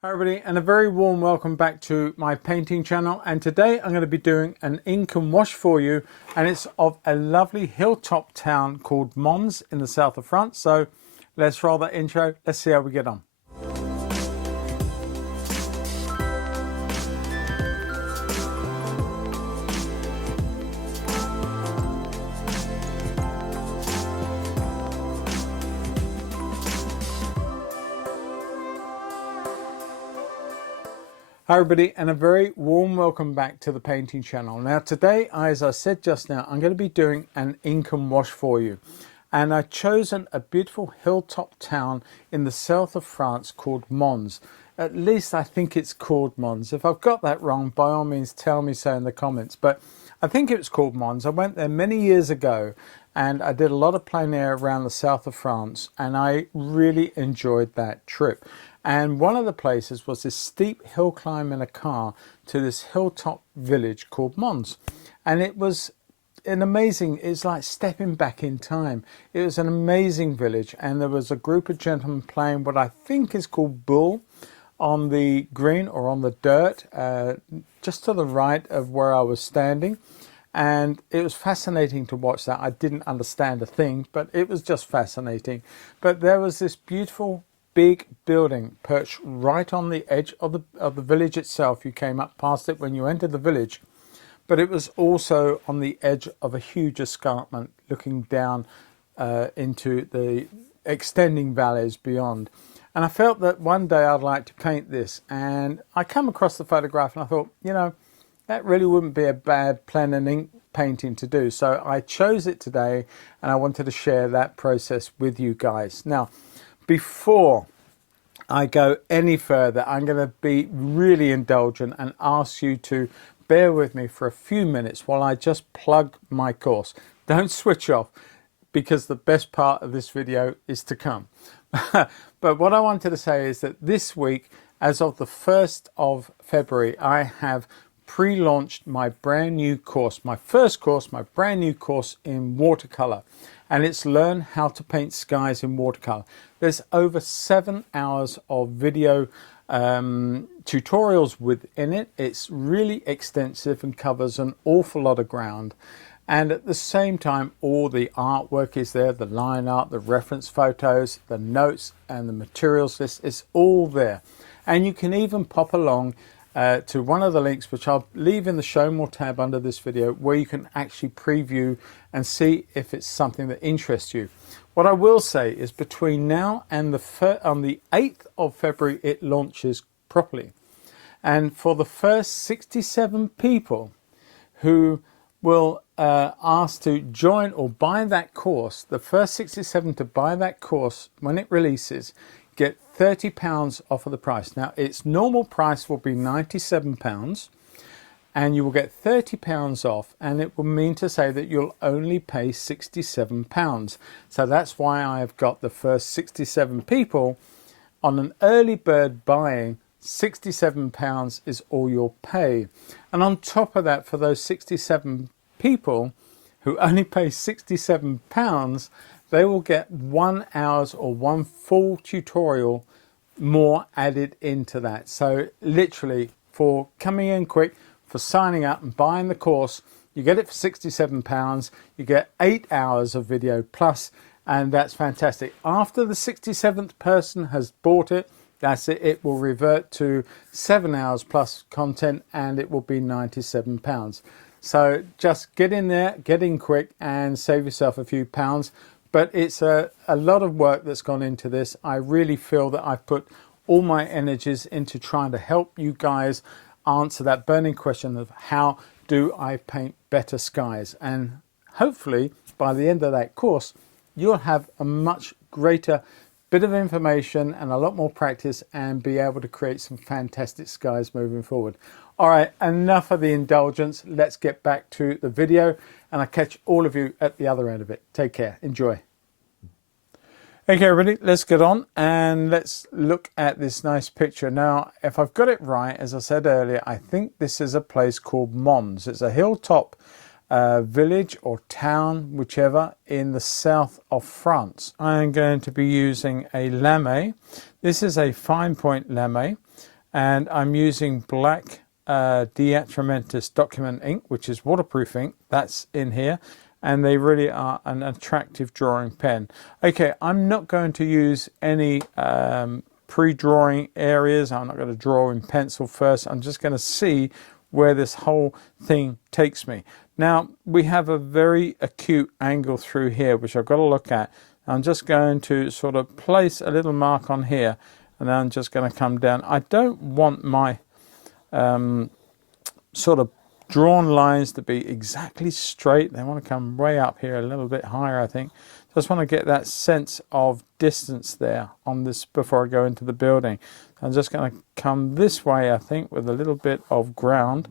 Hi everybody, and a very warm welcome back to my painting channel. And today I'm going to be doing an ink and wash for you, and it's of a lovely hilltop town called Mons in the south of France. So let's roll that intro. Let's see how we get on. Hi everybody, and a very warm welcome back to the painting channel. Now today, as I said just now, I'm going to be doing an ink and wash for you. And I've chosen a beautiful hilltop town in the south of France called Mons. At least I think it's called Mons. If I've got that wrong, by all means tell me so in the comments. But I think it was called Mons. I went there many years ago and I did a lot of plein air around the south of France, and I really enjoyed that trip. And one of the places was this steep hill climb in a car to this hilltop village called Mons. And it was an amazing, it's like stepping back in time. It was an amazing village, and there was a group of gentlemen playing what I think is called bull on the green or on the dirt, just to the right of where I was standing. And it was fascinating to watch that. I didn't understand a thing, but it was just fascinating. But there was this beautiful big building perched right on the edge of the village itself. You came up past it when you entered the village, but it was also on the edge of a huge escarpment looking down into the extending valleys beyond. And I felt that one day I'd like to paint this, and I come across the photograph and I thought, you know, that really wouldn't be a bad pen and ink painting to do. So I chose it today, and I wanted to share that process with you guys. Now, before I go any further, I'm going to be really indulgent and ask you to bear with me for a few minutes while I just plug my course. Don't switch off, because the best part of this video is to come. But what I wanted to say is that this week, as of the 1st of February, I have pre-launched my brand new course, my first course, my brand new course in watercolor. And it's Learn How to Paint Skies in Watercolor. There's over 7 hours of video tutorials within it. It's really extensive and covers an awful lot of ground. And at the same time, all the artwork is there, the line art, the reference photos, the notes and the materials list is all there. And you can even pop along to one of the links, which I'll leave in the show more tab under this video, where you can actually preview and see if it's something that interests you. What I will say is between now and on the 8th of February, it launches properly. And for the first 67 people who will ask to join or buy that course, the first 67 to buy that course when it releases, get £30 off of the price. Now, its normal price will be £97, and you will get £30 off, and it will mean to say that you'll only pay £67. So that's why I've got the first 67 people on an early bird buying. £67 is all you'll pay. And on top of that, for those 67 people who only pay £67, they will get 1 hour or one full tutorial more added into that. So literally, for coming in quick, for signing up and buying the course, you get it for £67. You get 8 hours of video plus, and that's fantastic. After the 67th person has bought it, that's it. It will revert to 7 hours plus content, and it will be £97. So just get in there, get in quick, and save yourself a few pounds. But it's a lot of work that's gone into this. I really feel that I've put all my energies into trying to help you guys answer that burning question of how do I paint better skies. And hopefully by the end of that course, you'll have a much greater bit of information and a lot more practice, and be able to create some fantastic skies moving forward. All right, enough of the indulgence. Let's get back to the video, and I'll catch all of you at the other end of it. Take care. Enjoy. Okay, everybody, let's get on and let's look at this nice picture. Now, if I've got it right, as I said earlier, I think this is a place called Mons. It's a hilltop village or town, whichever, in the south of France. I am going to be using a lame. This is a fine point lame, and I'm using black Diatramentis document ink, which is waterproof ink. That's in here, and they really are an attractive drawing pen. Okay, I'm not going to use any pre-drawing areas. I'm not going to draw in pencil first. I'm just going to see where this whole thing takes me. Now, we have a very acute angle through here, which I've got to look at. I'm just going to sort of place a little mark on here, and then I'm just going to come down. I don't want my sort of drawn lines to be exactly straight. They want to come way up here, a little bit higher, I think. Just want to get that sense of distance there on this before I go into the building. I'm just going to come this way, I think, with a little bit of ground.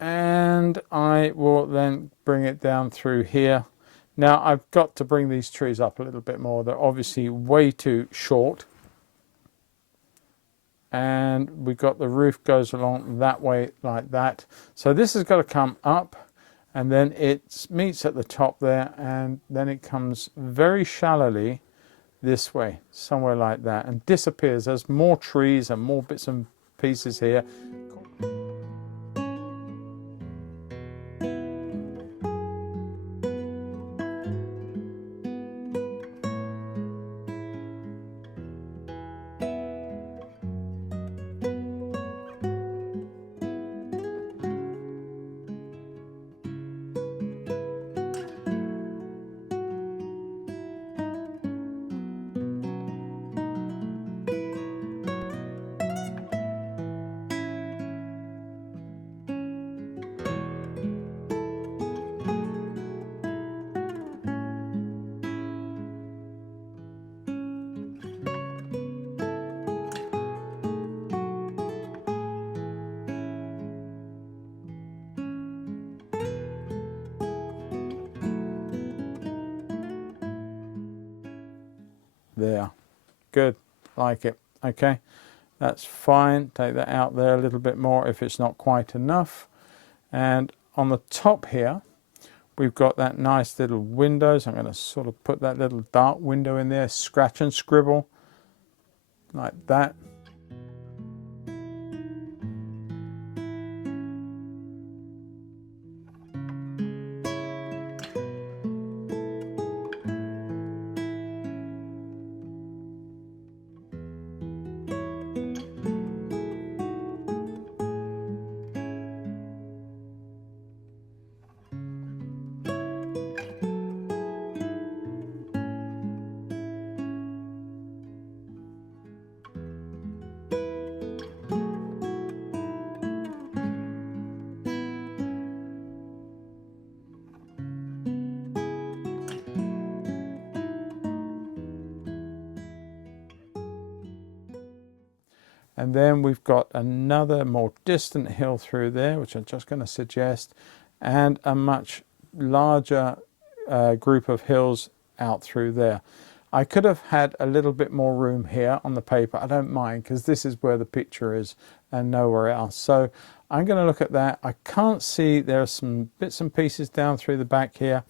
And I will then bring it down through here. Now I've got to bring these trees up a little bit more. They're obviously way too short. And we've got the roof goes along that way like that. So this has got to come up, and then it meets at the top there, and then it comes very shallowly this way, somewhere like that, and disappears. There's more trees and more bits and pieces here. There, good, like it. Okay, that's fine. Take that out there a little bit more if it's not quite enough. And on the top here, we've got that nice little window. So I'm going to sort of put that little dark window in there, scratch and scribble like that. And then we've got another more distant hill through there, which I'm just going to suggest, and a much larger group of hills out through there. I could have had a little bit more room here on the paper. I don't mind, because this is where the picture is and nowhere else. So I'm going to look at that. I can't see, there are some bits and pieces down through the back here.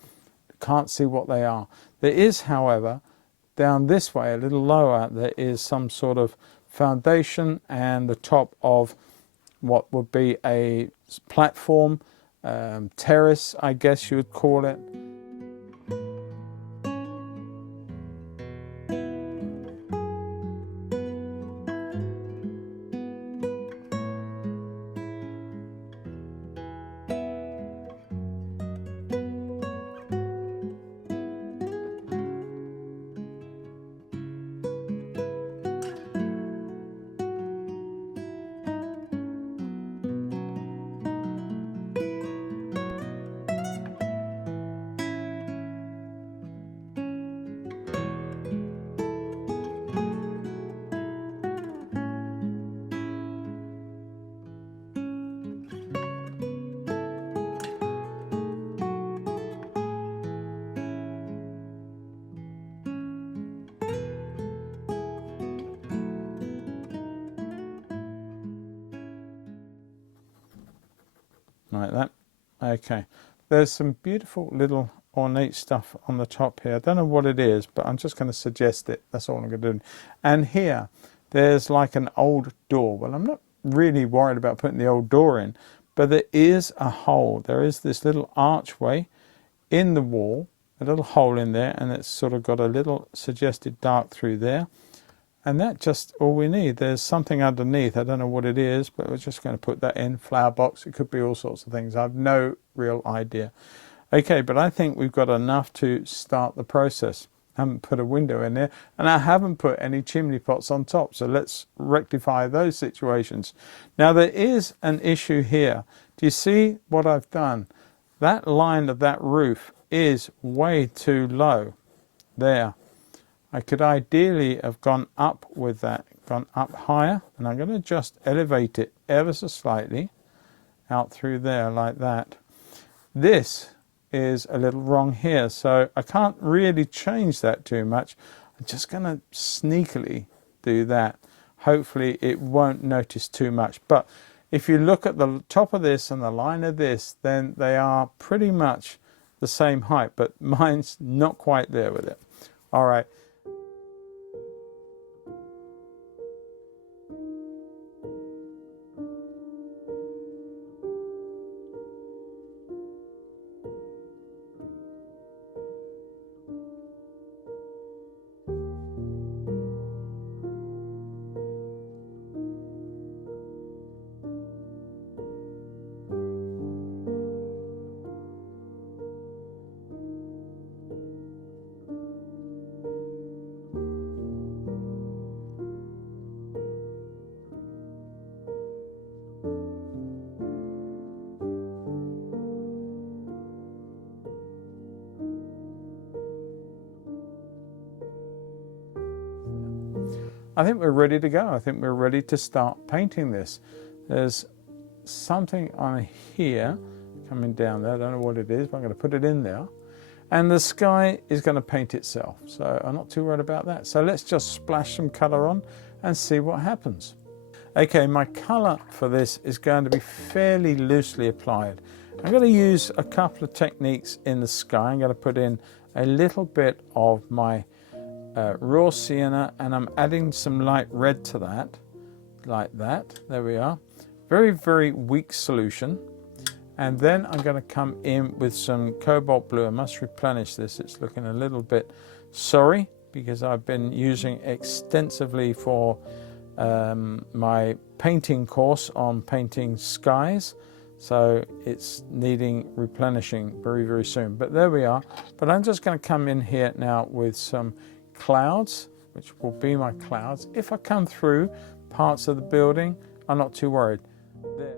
Can't see what they are. There is, however, down this way, a little lower, there is some sort of foundation and the top of what would be a platform, terrace, I guess you would call it. like that. Okay, there's some beautiful little ornate stuff on the top here. I don't know what it is, but I'm just going to suggest it. That's all I'm going to do. And here, there's like an old door. Well, I'm not really worried about putting the old door in, but there is a hole. There is this little archway in the wall, a little hole in there, and it's sort of got a little suggested dark through there. And that's just all we need. There's something underneath. I don't know what it is, but we're just going to put that in. Flower box. It could be all sorts of things. I have no real idea. Okay, but I think we've got enough to start the process. I haven't put a window in there, and I haven't put any chimney pots on top. So let's rectify those situations. Now there is an issue here. Do you see what I've done? That line of that roof is way too low. There. I could ideally have gone up with that, gone up higher, and I'm going to just elevate it ever so slightly out through there like that. This is a little wrong here, so I can't really change that too much. I'm just going to sneakily do that. Hopefully it won't notice too much, but if you look at the top of this and the line of this, then they are pretty much the same height, but mine's not quite there with it. All right. I think we're ready to go. I think we're ready to start painting this. There's something on here coming down there. I don't know what it is, but I'm going to put it in there. And the sky is going to paint itself. So I'm not too worried about that. So let's just splash some colour on and see what happens. Okay, my colour for this is going to be fairly loosely applied. I'm going to use a couple of techniques in the sky. I'm going to put in a little bit of my raw sienna, and I'm adding some light red to that, like that. There we are. Very, very weak solution. And then I'm going to come in with some cobalt blue. I must replenish this. It's looking a little bit sorry because I've been using extensively for my painting course on painting skies. So it's needing replenishing very, very soon. But there we are. But I'm just going to come in here now with some clouds, which will be my clouds. If I come through parts of the building, I'm not too worried. There.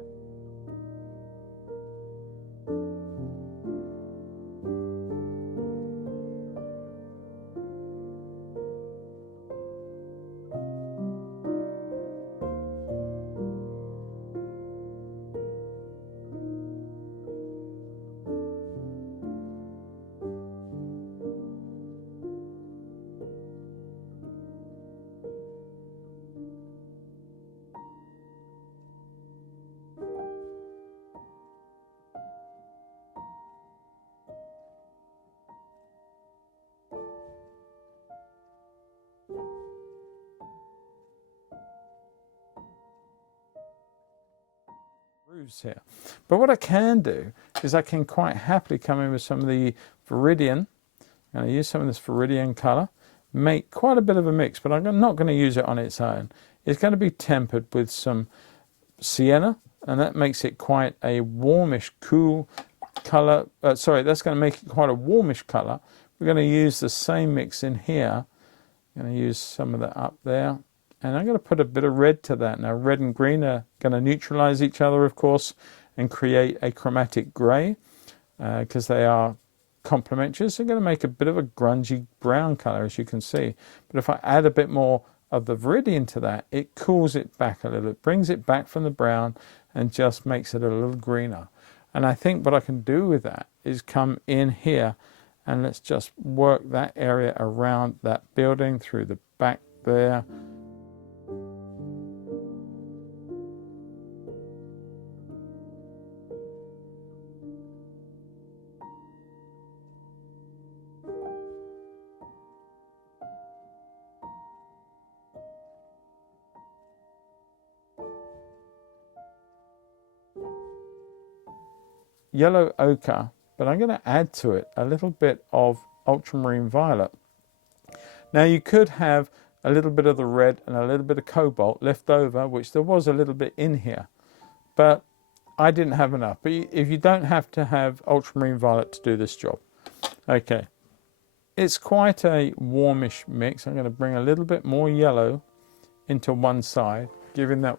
Here. But what I can do is I can quite happily come in with some of the Viridian. I'm going to use some of this Viridian colour, make quite a bit of a mix, but I'm not going to use it on its own. It's going to be tempered with some sienna, and that makes it quite a warmish, cool colour. Sorry, that's going to make it quite a warmish colour. We're going to use the same mix in here. I'm going to use some of that up there. And I'm going to put a bit of red to that. Now, red and green are going to neutralize each other, of course, and create a chromatic grey because they are complementary. So I'm going to make a bit of a grungy brown colour, as you can see. But if I add a bit more of the Viridian to that, it cools it back a little. It brings it back from the brown and just makes it a little greener. And I think what I can do with that is come in here and let's just work that area around that building through the back there. yellow ochre, but I'm going to add to it a little bit of ultramarine violet. Now you could have a little bit of the red and a little bit of cobalt left over, which there was a little bit in here, but I didn't have enough. But if you don't have to have ultramarine violet to do this job. Okay, it's quite a warmish mix. I'm going to bring a little bit more yellow into one side, giving that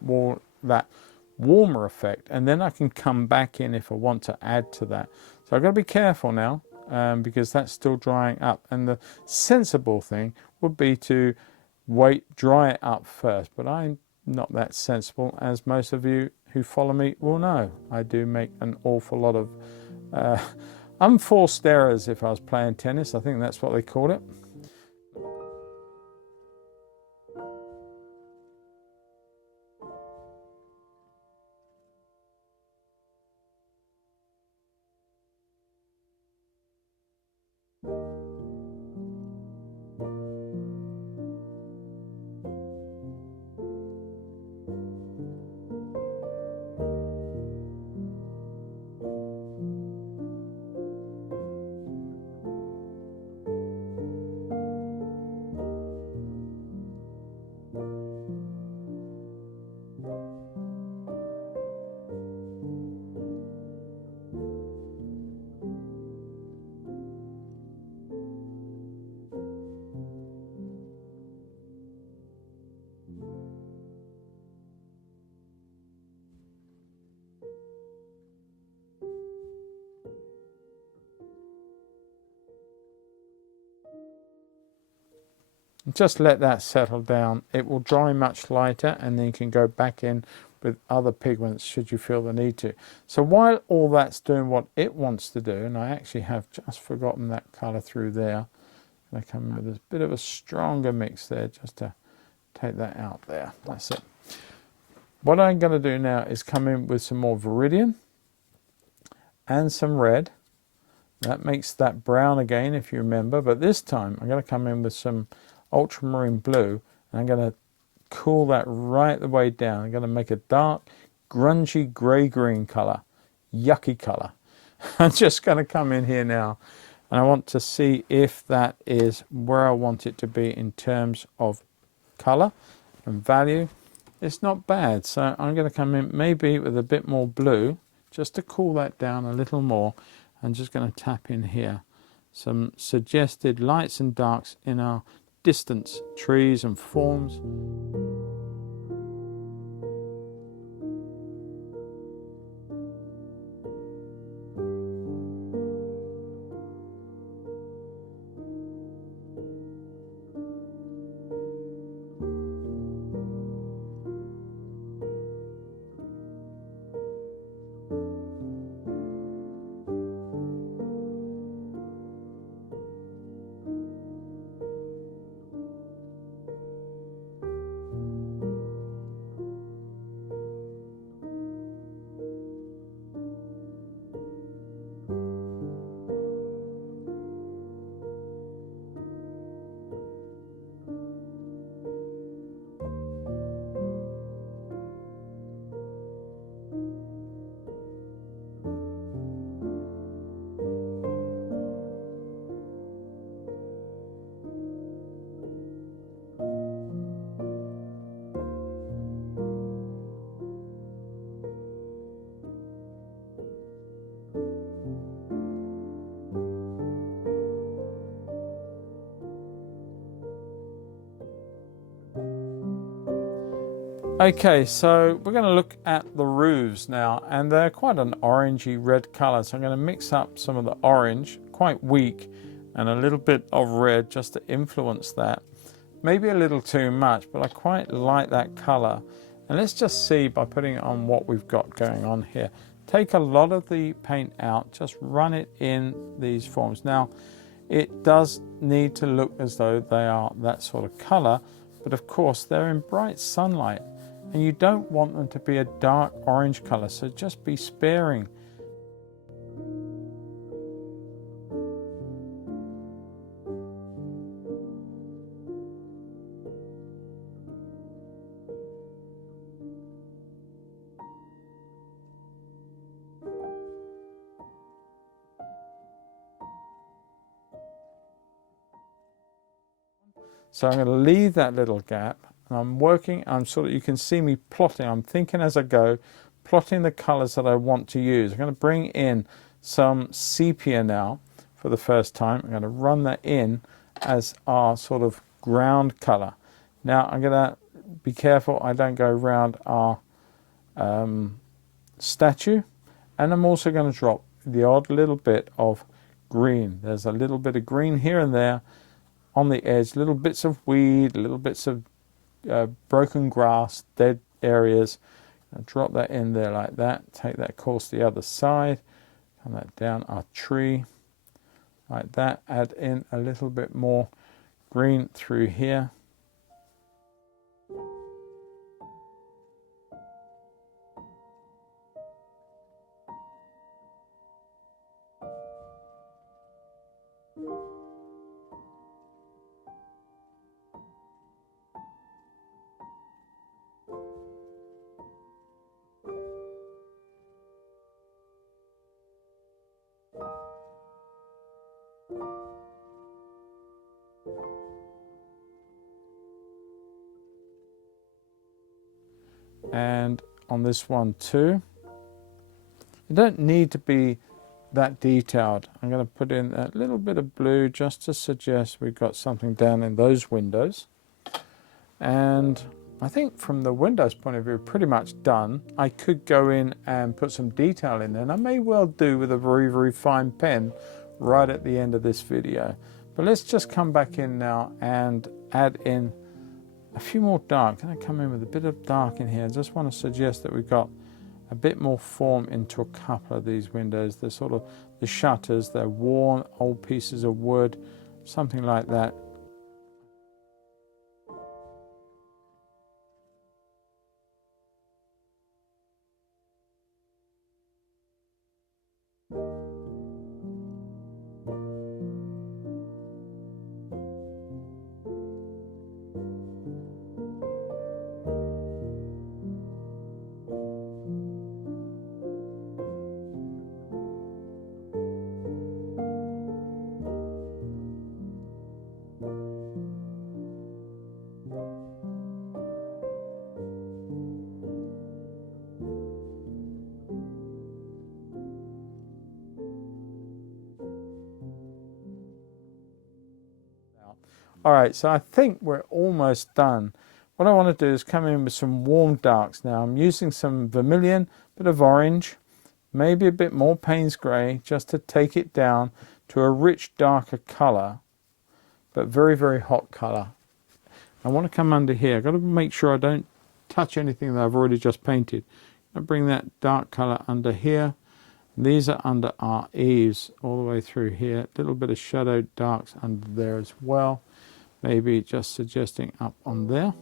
warmer effect, and then I can come back in if I want to add to that. So I've got to be careful now, because that's still drying up, and the sensible thing would be to dry it up first, but I'm not that sensible, as most of you who follow me will know. I do make an awful lot of unforced errors. If I was playing tennis, I think that's what they called it. Just let that settle down. It will dry much lighter, and then you can go back in with other pigments should you feel the need to. So while all that's doing what it wants to do, and I actually have just forgotten that colour through there, I come in with a bit of a stronger mix there just to take that out there. That's it. What I'm going to do now is come in with some more Viridian and some red. That makes that brown again, if you remember, but this time I'm going to come in with some ultramarine blue, and I'm going to cool that right the way down. I'm going to make a dark, grungy grey-green colour, yucky colour. I'm just going to come in here now, and I want to see if that is where I want it to be in terms of colour and value. It's not bad, so I'm going to come in maybe with a bit more blue, just to cool that down a little more. I'm just going to tap in here some suggested lights and darks in our distance, trees and forms. Okay, so we're going to look at the roofs now, and they're quite an orangey red colour, so I'm going to mix up some of the orange, quite weak, and a little bit of red just to influence that. Maybe a little too much, but I quite like that colour. And let's just see by putting it on what we've got going on here. Take a lot of the paint out, just run it in these forms. Now, it does need to look as though they are that sort of colour, but of course they're in bright sunlight, and you don't want them to be a dark orange colour, so just be sparing. So I'm going to leave that little gap, and I'm working, you can see me plotting, I'm thinking as I go, plotting the colours that I want to use. I'm going to bring in some sepia now for the first time. I'm going to run that in as our sort of ground colour. Now I'm going to be careful I don't go around our statue, and I'm also going to drop the odd little bit of green. There's a little bit of green here and there on the edge, little bits of weed, little bits of broken grass, dead areas. I'll drop that in there like that. Take that course the other side, come that down our tree like that. Add in a little bit more green through here. And on this one too, you don't need to be that detailed. I'm going to put in a little bit of blue just to suggest we've got something down in those windows. And I think from the windows point of view, pretty much done. I could go in and put some detail in there, and I may well do with a very, very fine pen right at the end of this video. But let's just come back in now and add in a few more dark. Can I come in with a bit of dark in here? I just want to suggest that we've got a bit more form into a couple of these windows. They're sort of the shutters, they're worn old pieces of wood, something like that. All right, so I think we're almost done. What I want to do is come in with some warm darks now. I'm using some vermilion, bit of orange, maybe a bit more Payne's grey, just to take it down to a rich, darker colour, but very, very hot colour. I want to come under here. I've got to make sure I don't touch anything that I've already just painted. I bring that dark colour under here. These are under our eaves all the way through here. A little bit of shadowed darks under there as well. Maybe just suggesting up on there.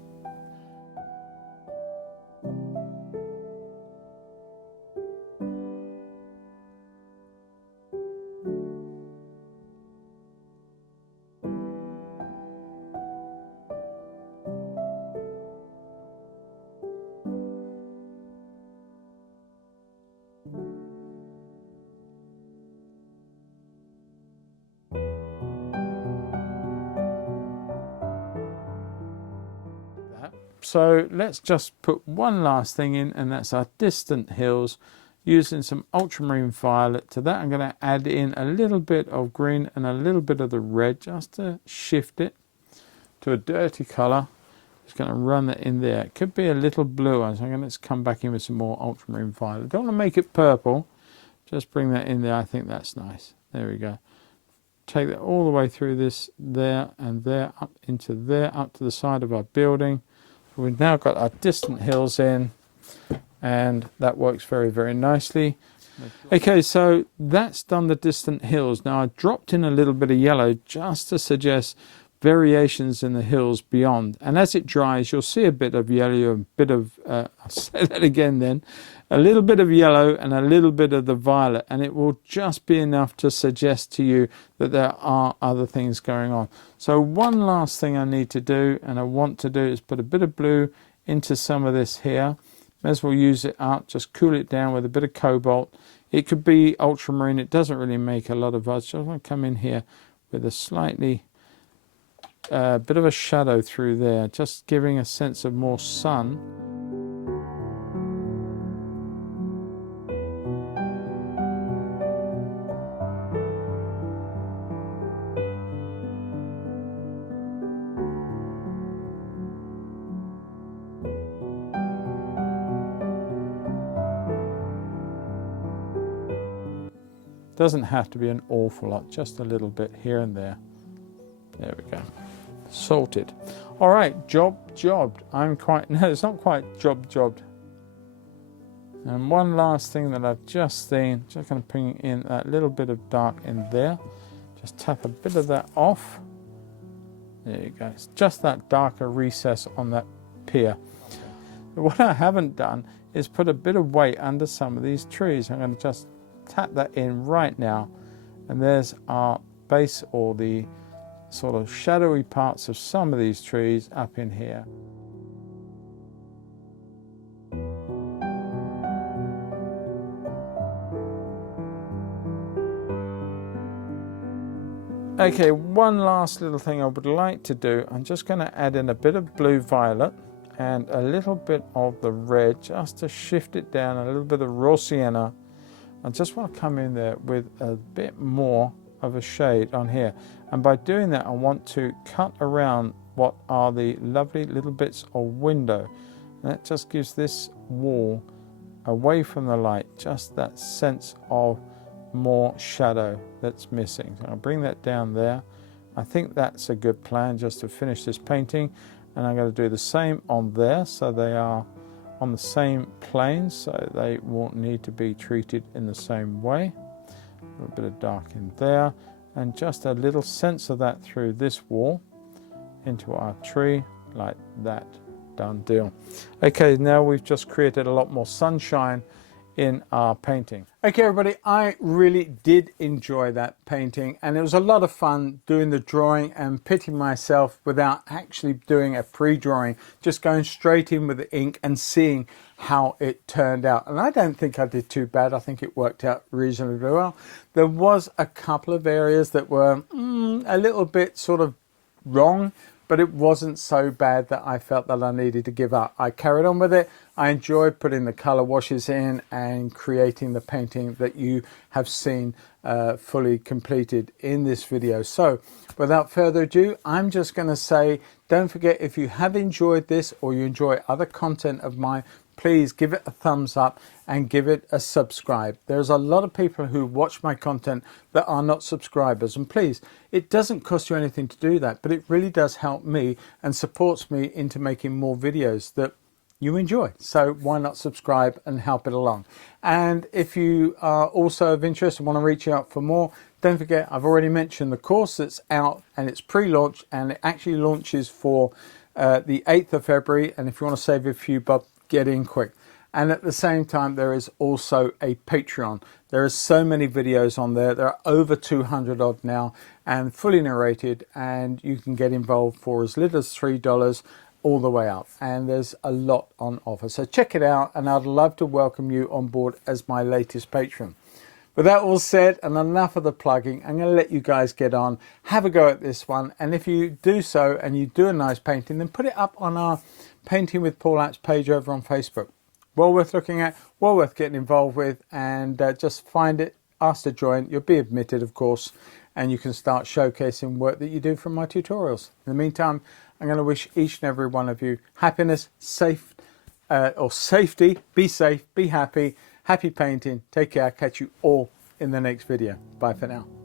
So let's just put one last thing in, and that's our distant hills, using some ultramarine violet. To that I'm going to add in a little bit of green and a little bit of the red just to shift it to a dirty colour. Just going to run that in there. It could be a little blue, so I'm going to come back in with some more ultramarine violet. Don't want to make it purple, just bring that in there. I think that's nice. There we go. Take that all the way through this, there and there, up into there, up to the side of our building. We've now got our distant hills in, and that works very, very nicely. Okay, so that's done the distant hills. Now I dropped in a little bit of yellow just to suggest variations in the hills beyond. And as it dries, you'll see a bit of yellow, a bit of, I'll say that again then, a little bit of yellow and a little bit of the violet, and it will just be enough to suggest to you that there are other things going on. So one last thing I need to do, and I want to do, is put a bit of blue into some of this here. May as well use it up, just cool it down with a bit of cobalt. It could be ultramarine, it doesn't really make a lot of odds. So I want to come in here with a slightly a bit of a shadow through there, just giving a sense of more sun. Doesn't have to be an awful lot, just a little bit here and there. There we go. Sorted. All right, jobbed. No, it's not quite jobbed. And one last thing that I've just seen, just going to bring in that little bit of dark in there. Just tap a bit of that off. There you go. It's just that darker recess on that pier. But what I haven't done is put a bit of weight under some of these trees. I'm going to just tap that in right now, and there's our base, or the sort of shadowy parts of some of these trees up in here. Okay, one last little thing I would like to do. I'm just going to add in a bit of blue violet and a little bit of the red, just to shift it down, a little bit of raw sienna. I just want to come in there with a bit more of a shade on here, and by doing that I want to cut around what are the lovely little bits of window, and that just gives this wall, away from the light, just that sense of more shadow that's missing. So I'll bring that down there. I think that's a good plan just to finish this painting, and I'm going to do the same on there, so they are on the same plane, so they won't need to be treated in the same way. A little bit of dark in there, and just a little sense of that through this wall into our tree, like that. Done deal. Okay, now we've just created a lot more sunshine in our painting. Okay everybody, I really did enjoy that painting, and it was a lot of fun doing the drawing and pitting myself without actually doing a pre-drawing, just going straight in with the ink and seeing how it turned out. And I don't think I did too bad. I think it worked out reasonably well. There was a couple of areas that were a little bit sort of wrong, but it wasn't so bad that I felt that I needed to give up. I carried on with it. I enjoyed putting the color washes in and creating the painting that you have seen fully completed in this video. So without further ado, I'm just going to say, don't forget, if you have enjoyed this or you enjoy other content of mine, please give it a thumbs up and give it a subscribe. There's a lot of people who watch my content that are not subscribers, and please, it doesn't cost you anything to do that, but it really does help me and supports me into making more videos that you enjoy. So why not subscribe and help it along? And if you are also of interest and want to reach out for more, don't forget, I've already mentioned the course that's out, and it's pre-launch, and it actually launches for the 8th of February. And if you want to save a few bob, get in quick. And at the same time, there is also a Patreon. There are so many videos on there. There are over 200 odd now, and fully narrated, and you can get involved for as little as $3 all the way up, and there's a lot on offer. So check it out, and I'd love to welcome you on board as my latest patron. With that all said, and enough of the plugging, I'm going to let you guys get on, have a go at this one, and if you do so and you do a nice painting, then put it up on our Painting with Paul Apps page over on Facebook. Well worth looking at, well worth getting involved with, and just find it, ask to join. You'll be admitted, of course, and you can start showcasing work that you do from my tutorials. In the meantime, I'm going to wish each and every one of you happiness, safety. Be safe, be happy, happy painting. Take care. Catch you all in the next video. Bye for now.